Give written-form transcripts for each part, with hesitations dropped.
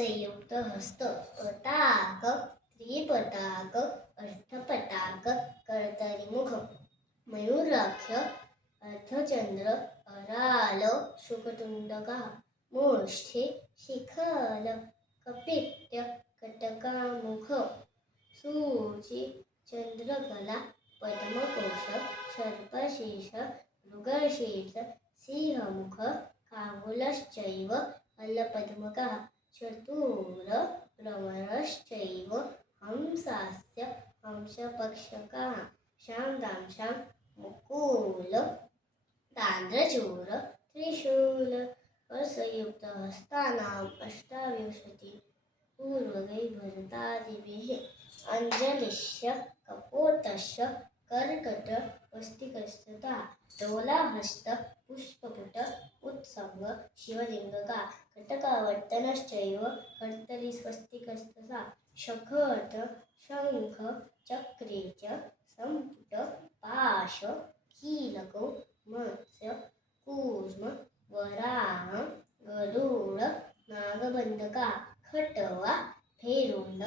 संयुक्त हस्त पताक त्रिपताक अर्थपताक कर्तरीमुख मयूराक्ष अर्धचंद्र अराल शुकतुंडका मोष्ठे शिखल कपित्य कटकामुख सूची चंद्रकला पद्मकोश सर्पशीर्ष मृगशीर्ष सिंहमुख काकुलश्चैव अल्लपद्मकः चतुर भ्रमरश्चैव हंसास्य हंसपक्षकः शां मुकुल तांद्रचूर त्रिशूल असंयुक्त हस्तानां अष्टाविंशति पूर्वगै भरतादिभिः अंजलिश्च कपोतश्च कर्कट वस्तिकस्तथा डोलाहस्त पुष्पपुट उत्संग शिवलिंगका कटकावर्तनश्चैव कर्तरी स्वस्तिकस्तथा शखट शंख चक्रे च संपुट पाश कीलको मत्स्य कूर्म वराह गरुड नागबंधका खटवा फेरुंड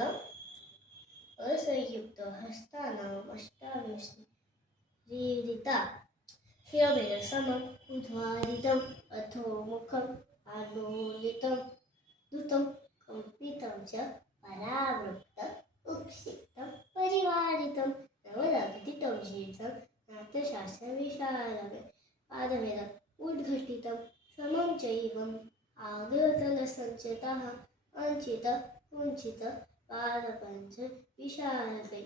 असंयुक्त हस्तानां अष्टाविंशतिरीरिता शिरभेदसमम् उद्वारितम् अधोमुखम् आलोलितं धृतं कंपितं च परावृत्त उक्षिप्तं परिवारितं नवदघटितं शीर्षं नाट्यशास्त्रविशारदे पादभेदम् उद्घटितं समं चैवम् आगतलसञ्चितः अंचित कुञ्चित पादपंच विशारदे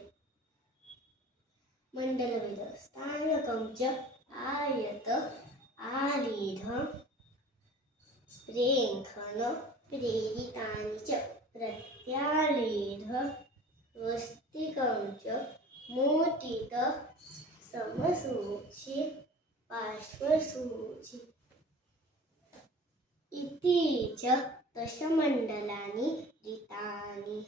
मंडलभेद स्थानकं च आयत आलेख रेखन प्रेरितानि च प्रत्यालेख स्वस्तिकं च मोटित समसूचि पार्श्वसूचि इति च दशमण्डलानि ऋतानि